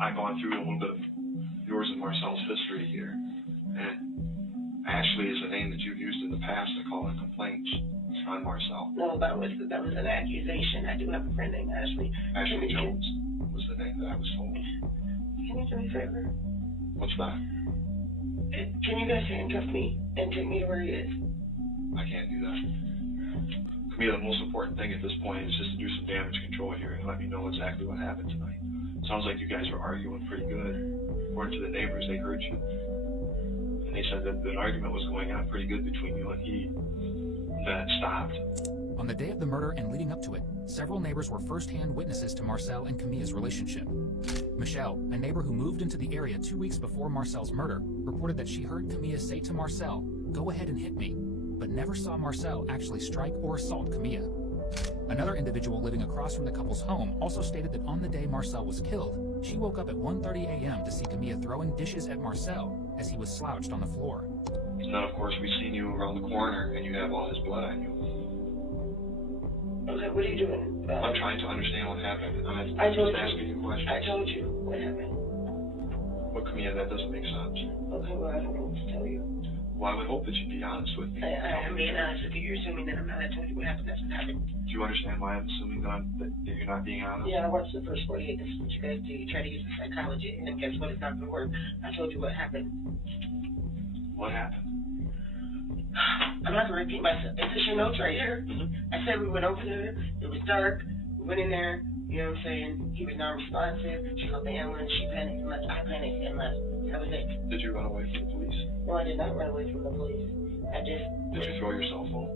I've gone through a little bit of yours and Marcel's history here, and Ashley is a name that you've used in the past to call in complaints on Marcel. No, that was an accusation. I do have a friend named Ashley. Ashley Jones was the name that I was told. Can you do me a favor? What's that? Can you guys handcuff me and take me to where he is? I can't do that. Camila, the most important thing at this point is just to do some damage control here and let me know exactly what happened tonight. Sounds like you guys were arguing pretty good. According to the neighbors, they heard you. And they said that an argument was going on pretty good between you and he. Then it stopped. On the day of the murder and leading up to it, several neighbors were first-hand witnesses to Marcel and Camilla's relationship. Michelle, a neighbor who moved into the area 2 weeks before Marcel's murder, reported that she heard Camilla say to Marcel, "Go ahead and hit me," but never saw Marcel actually strike or assault Camilla. Another individual living across from the couple's home also stated that on the day Marcel was killed, she woke up at 1:30 a.m. to see Camilla throwing dishes at Marcel as he was slouched on the floor. And then, of course, we've seen you around the corner and you have all his blood on you. Okay, what are you doing? I'm trying to understand what happened. I'm told just you. asking you questions. I told you what happened. But Camilla, that doesn't make sense. Okay, well, I don't know what to tell you. Well, I would hope that you'd be honest with me. I am being honest with you. You're assuming that I'm not. I told you what happened. That's what happened. Do you understand why I'm assuming that you're not being honest? Yeah, I watched the first 48. This is what you guys do. You try to use the psychology, and guess what? It's not going to work. I told you what happened. What happened? I'm not going to repeat myself. Is this your notes right here? Mm-hmm. I said we went over there. It was dark. We went in there. You know what I'm saying? He was non-responsive. She called the ambulance. She panicked and left. I panicked and left. That was it. Did you run away from the police? No, I did not run away from the police. I just... Did you throw your cell phone?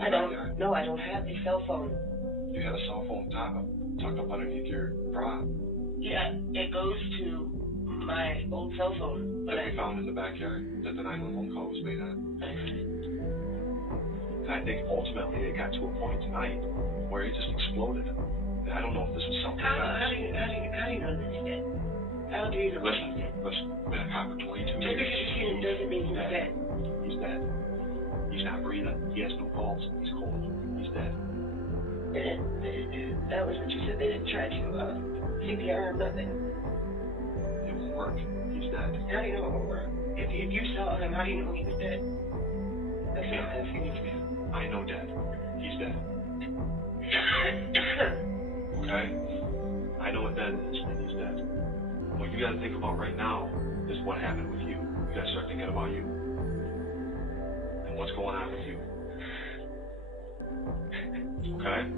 I don't. No, I don't have a cell phone. You had a cell phone tucked up underneath your bra. Yeah, it goes to my old cell phone. That we found in the backyard that the 911 call was made on. And I think ultimately it got to a point tonight where it just exploded. And I don't know if this was something else. How do you know that he's dead? How do you know he's dead? Listen, I've been a cop for 22 Just years. because you see him doesn't mean he's dead. He's dead. He's not breathing. He has no pulse. He's cold. He's dead. That was what you said. They didn't try to CPR or nothing. It won't work. He's dead. How do you know it won't work? If you saw him, how do you know he was dead? That's what I'm asking you. I know dead. He's dead. Okay? I know what dead is, and he's dead. What you gotta think about right now is what happened with you. You gotta start thinking about you. And what's going on with you. Okay?